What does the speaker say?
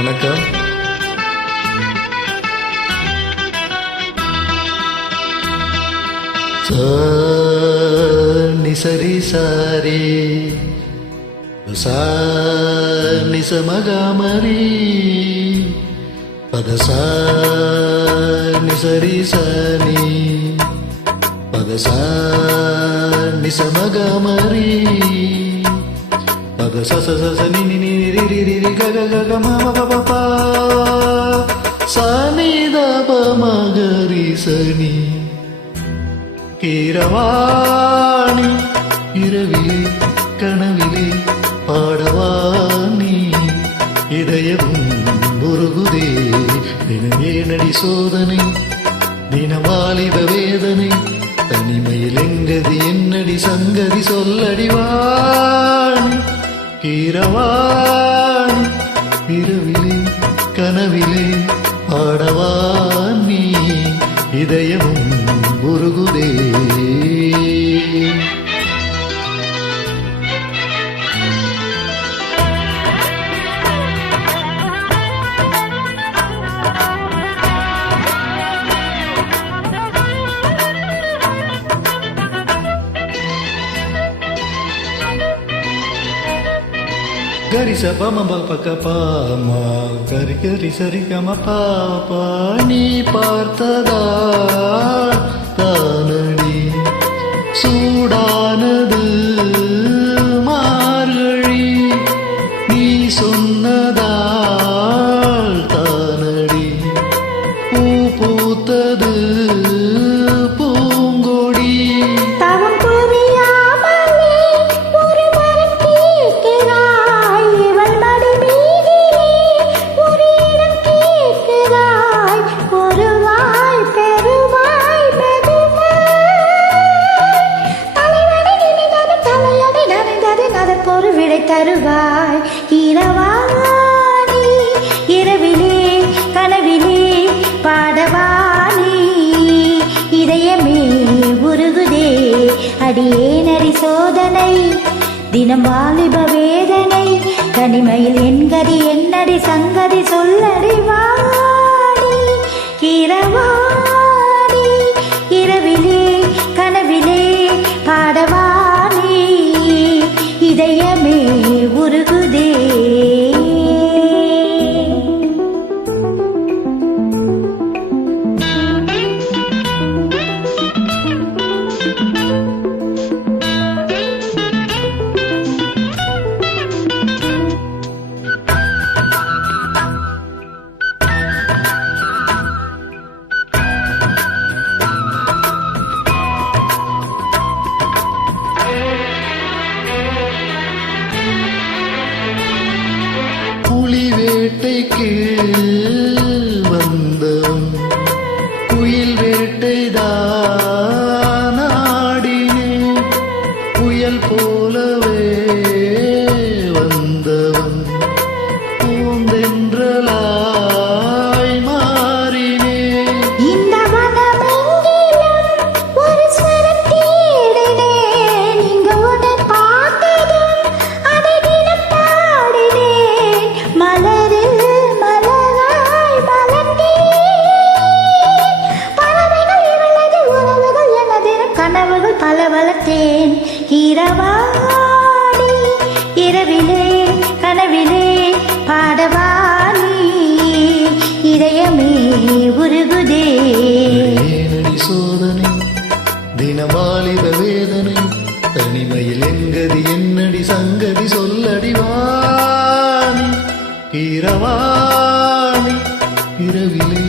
வணக்கம். நிசரி சாரி நிச மகாமரி பதசா நிசரி சனி பதசா நிச மகாமரி பதச சனி நி ரி ரி ரி ரி க க க க ம ம ப ப ப சனி த ப மகரி சனி கீரவாணி இரவிலே கனவிலே பாடவாணி இதயமும் முருகுதே தினமேனடி சோதனை தினவாலிப வேதனை தனிமையில் எங்கதி என்னடி சங்கதி சொல்லடிவாணி கீரவாணி இரவிலே கனவிலே பாடவாணி இதயமும் முருகுதே. Gari sapa mambal pakapama gari gari sari kama papa ni partada tanadi சூடானது மார்கழி நீ சொன்னதால் தானடி பூ பூத்தது பூங்கொடி தருவாய் இரவாணி இரவிலே கனவிலே பாடவாணி இதயமே உருகுதே அடியேனரி சோதனை தினம் வாலிப வேதனை தனிமையில் என்கதி என்னடி சங்கதி சொல்லடிவாணி இரவாணி இரவிலே கனவிலே பாடவாணி இதயமே உருகுதே. புலி வேட்டைக்கு வந்தவன் குயில் வேட்டைதான் ஆடினேன் புயல் போலவே வந்தவன் பூந்தென்றலாய் மாறினேன். இந்த வனமெங்கிலும் ஒரு ஸ்வரம் தேடினேன் இங்கு உன்னை பார்த்ததும் அதை தினம் பாடினேன் மலரில் மலராய் மலர்ந்தேன் பறவைகள் இவளது உறவுகள் எனது கனவுகள் பல வளர்த்தேன் இரவாணி இரவிலே கனவிலே பாடவாணி இதயமே உருகுதே ஏனடி சோதனை தினவாலிப வேதனை தனிமையில் எங்கதி என்னடி சங்கதி சொல்லடிவாணி இரவாணி இரவிலே